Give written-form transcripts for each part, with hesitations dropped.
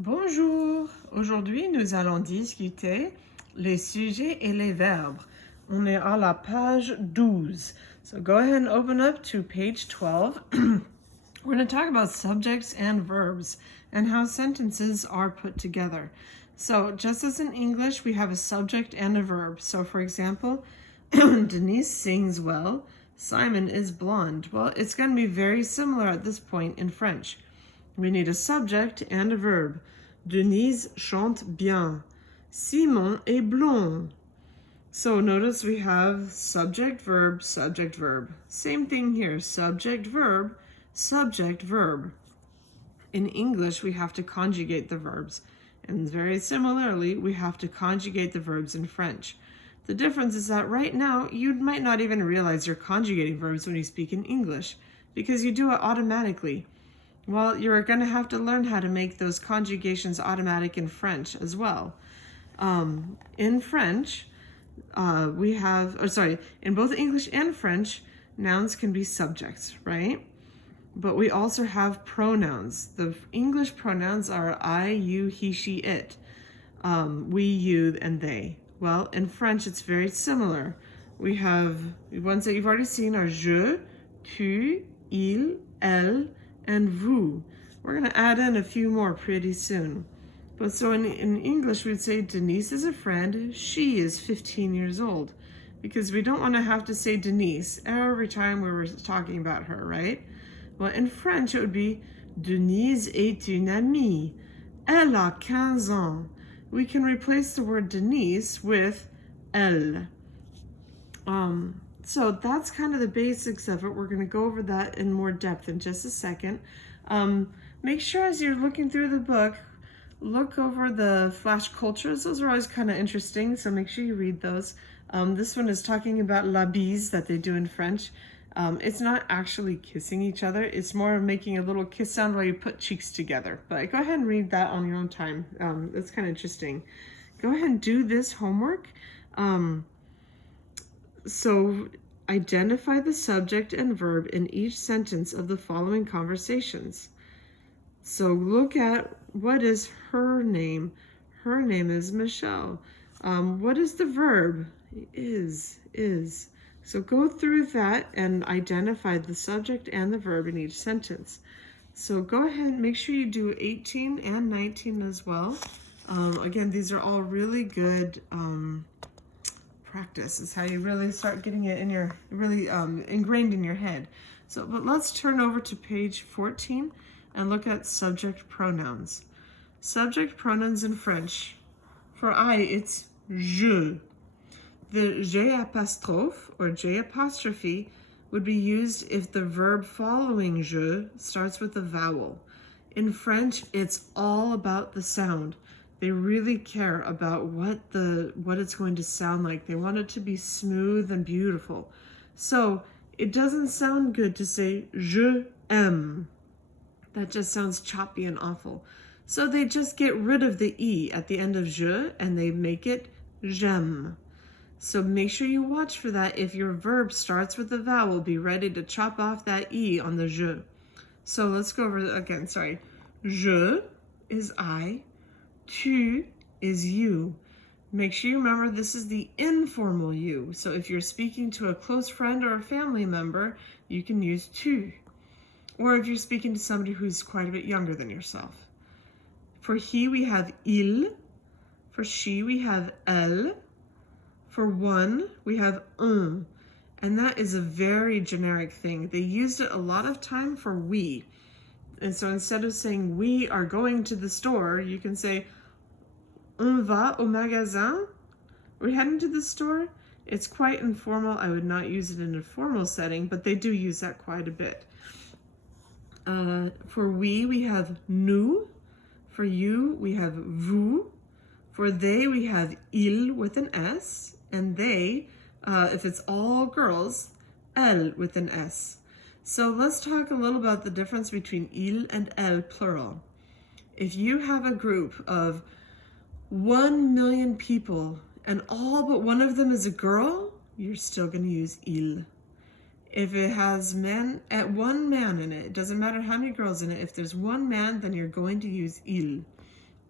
Bonjour! Aujourd'hui, nous allons discuter les sujets et les verbes. On est à la page 12. So go ahead and open up to page 12. We're going to talk about subjects and verbs and how sentences are put together. So just as in English, we have a subject and a verb. So for example, Denise sings well. Simon is blonde. Well, it's going to be very similar at this point in French. We need a subject and a verb. Denise chante bien. Simon est blond. So notice we have subject, verb, subject, verb. Same thing here, subject, verb, subject, verb. In English, we have to conjugate the verbs. And very similarly, we have to conjugate the verbs in French. The difference is that right now, you might not even realize you're conjugating verbs when you speak in English, because you do it automatically. Well, you're going to have to learn how to make those conjugations automatic in French as well. In French, in both English and French, nouns can be subjects, right? But we also have pronouns. The English pronouns are I, you, he, she, it. We, you, and they. Well, in French, it's very similar. We have ones that you've already seen are je, tu, il, elle, and vous. We're going to add in a few more pretty soon. But so in English, we'd say Denise is a friend. She is 15 years old. Because we don't want to have to say Denise every time we were talking about her, right? Well, in French, it would be Denise est une amie. Elle a 15 ans. We can replace the word Denise with elle. So that's kind of the basics of it. We're going to go over that in more depth in just a second. Make sure as you're looking through the book, look over the flash cultures. Those are always kind of interesting, so make sure you read those. This one is talking about la bise that they do in French. It's not actually kissing each other. It's more making a little kiss sound while you put cheeks together. But go ahead and read that on your own time. That's kind of interesting. Go ahead and do this homework. So identify the subject and verb in each sentence of the following conversations. So look at what is her name. Her name is Michelle. What is the verb? Is. So go through that and identify the subject and the verb in each sentence. So go ahead and make sure you do 18 and 19 as well. Again, these are all really good practice. It's how you really start getting it in your, really ingrained in your head. So, but let's turn over to page 14 and look at subject pronouns. Subject pronouns in French. For I, it's je. The je apostrophe or je apostrophe would be used if the verb following je starts with a vowel. In French, it's all about the sound. They really care about what it's going to sound like. They want it to be smooth and beautiful. So it doesn't sound good to say je aime. That just sounds choppy and awful. So they just get rid of the E at the end of je and they make it j'aime. So make sure you watch for that. If your verb starts with a vowel, be ready to chop off that E on the je. So let's go over it again. Sorry. Je is I. Tu is you. Make sure you remember this is the informal you. So if you're speaking to a close friend or a family member, you can use tu. Or if you're speaking to somebody who's quite a bit younger than yourself. For he, we have il. For she, we have elle. For one, we have un. And that is a very generic thing. They used it a lot of time for we. And so instead of saying we are going to the store, you can say on va au magasin. We're heading to the store. It's quite informal. I would not use it in a formal setting, but they do use that quite a bit. For we have nous. For you, we have vous. For they, we have il with an S. And they, if it's all girls, elle with an S. So let's talk a little about the difference between il and elle plural. If you have a group of 1 million people and all but one of them is a girl, you're still going to use il. If it has one man in it, it doesn't matter how many girls in it, if there's one man, then you're going to use il.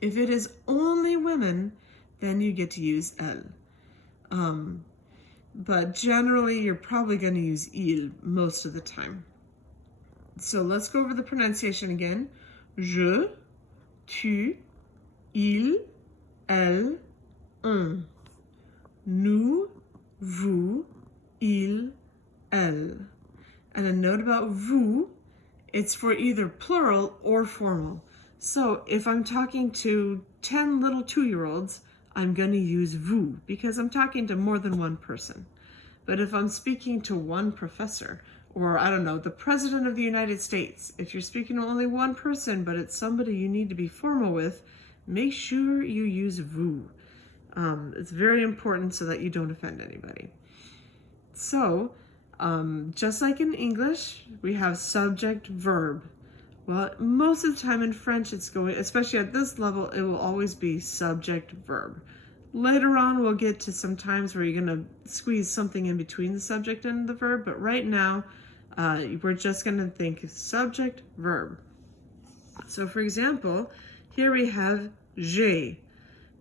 If it is only women, then you get to use elle. But generally, you're probably going to use il most of the time. So let's go over the pronunciation again. Je, tu, il, elle, on. Nous, vous, il, elle. And a note about vous, it's for either plural or formal. So if I'm talking to 10 little 2-year-olds, I'm going to use vous because I'm talking to more than one person. But if I'm speaking to one professor, or I don't know, the President of the United States, if you're speaking to only one person, but it's somebody you need to be formal with, make sure you use vous. It's very important so that you don't offend anybody. So, just like in English, we have subject, verb. Well, most of the time in French, it's going, especially at this level, it will always be subject, verb. Later on, we'll get to some times where you're going to squeeze something in between the subject and the verb, but right now, we're just going to think subject, verb. So for example, here we have j'ai.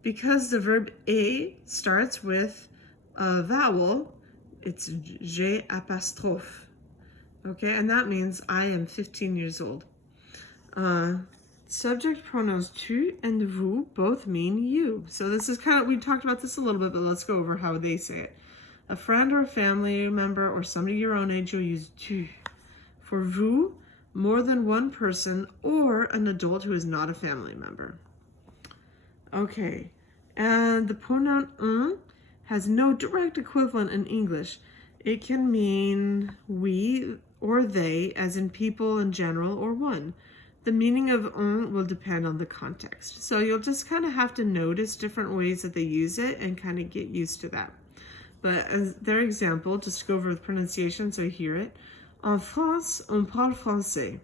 Because the verb est starts with a vowel, it's j'ai apostrophe. Okay, and that means I am 15 years old. Subject pronouns tu and vous both mean you. So this is kind of, we talked about this a little bit, but let's go over how they say it. A friend or a family member or somebody your own age, you'll use tu. For vous, more than one person or an adult who is not a family member. Okay, and the pronoun un has no direct equivalent in English. It can mean we or they, as in people in general, or one. The meaning of un will depend on the context. So you'll just kind of have to notice different ways that they use it and kind of get used to that. But as their example, just to go over the pronunciation so you hear it. En France, on parle français.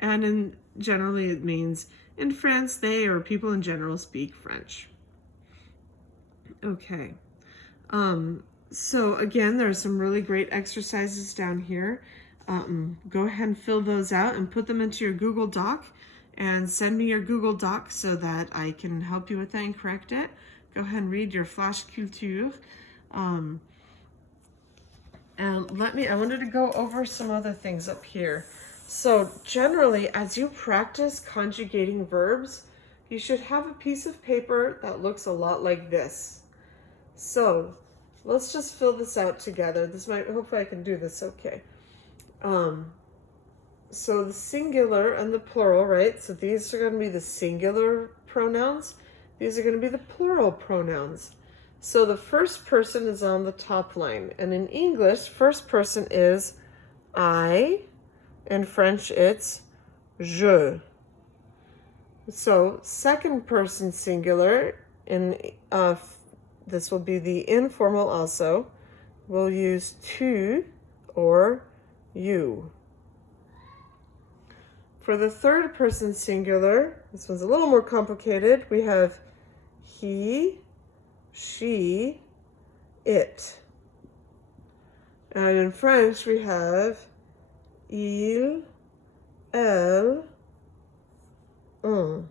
And generally it means in France, they or people in general speak French. Okay. So again, there are some really great exercises down here. Go ahead and fill those out and put them into your Google Doc and send me your Google Doc so that I can help you with that and correct it. Go ahead and read your Flash Culture. And I wanted to go over some other things up here. So generally, as you practice conjugating verbs, you should have a piece of paper that looks a lot like this. So let's just fill this out together. Hopefully I can do this okay. So the singular and the plural, right? So these are going to be the singular pronouns. These are going to be the plural pronouns. So the first person is on the top line. And in English, first person is I. In French, it's je. So second person singular, in this will be the informal also. We'll use tu or you. For the third person singular, this one's a little more complicated. We have he, she, it. And in French, we have il, elle, on.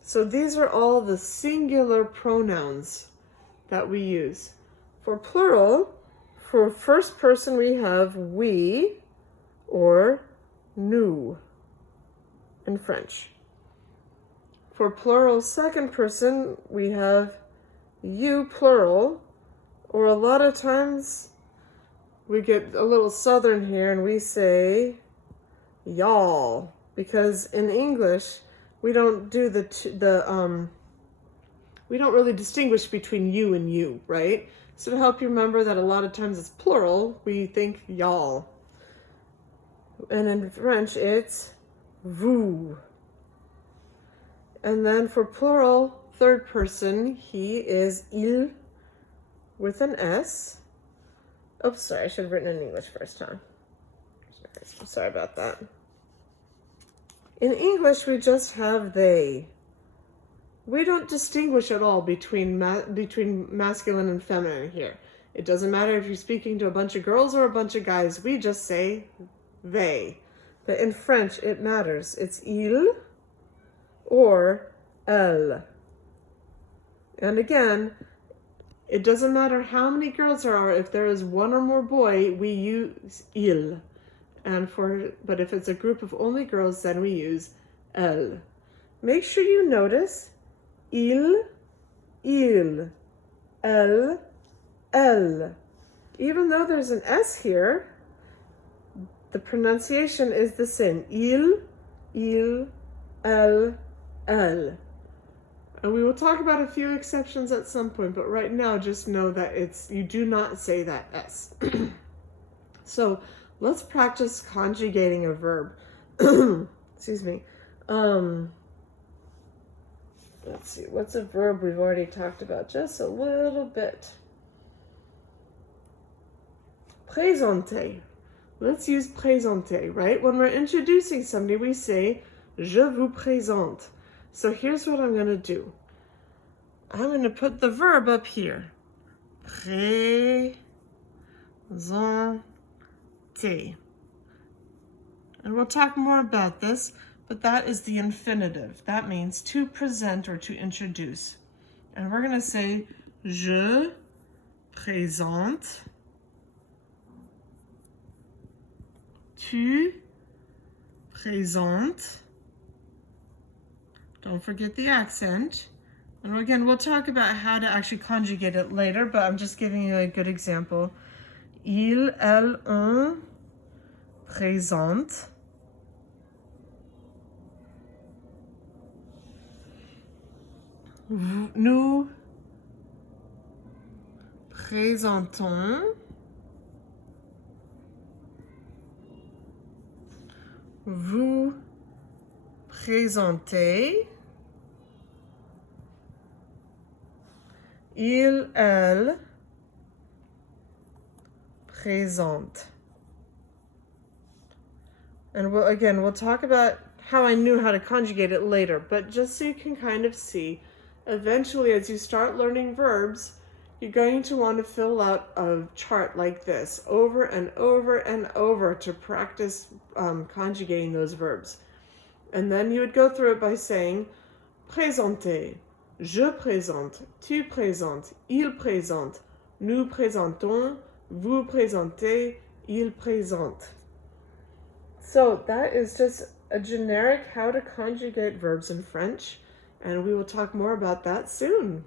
So these are all the singular pronouns that we use. For plural, for first person we have we or nous in French. For plural second person we have you plural, or a lot of times we get a little southern here and we say y'all, because in English we don't do we don't really distinguish between you and you, right? So to help you remember that a lot of times it's plural, we think y'all. And in French it's vous. And then for plural third person, he is il with an S. Oops, sorry, I should have written in English first, huh? Sorry about that. In English, we just have they. We don't distinguish at all between masculine and feminine here. It doesn't matter if you're speaking to a bunch of girls or a bunch of guys. We just say they. But in French, it matters. It's il or elle. And again, it doesn't matter how many girls there are. If there is one or more boy, we use il. But if it's a group of only girls, then we use elle. Make sure you notice il, elle, elle. Even though there's an S here, the pronunciation is the same. Il, elle, elle. And we will talk about a few exceptions at some point, but right now just know that you do not say that S. So let's practice conjugating a verb. Excuse me. Let's see, what's a verb we've already talked about just a little bit? Présenter. Let's use présenter, right? When we're introducing somebody, we say, je vous présente. So here's what I'm going to do. I'm going to put the verb up here. Présenter. And we'll talk more about this, but that is the infinitive. That means to present or to introduce. And we're going to say, je présente. Tu présentes. Don't forget the accent. And again, we'll talk about how to actually conjugate it later, but I'm just giving you a good example. Il, elle, on présente. Nous présentons. Vous présentez. Il, elle présente. And we'll talk about how I knew how to conjugate it later, but just so you can kind of see, eventually as you start learning verbs, you're going to want to fill out a chart like this over and over and over to practice conjugating those verbs. And then you would go through it by saying, présenter, je présente, tu présentes, il présente, nous présentons, vous présentez, il présente. So that is just a generic how to conjugate verbs in French, and we will talk more about that soon.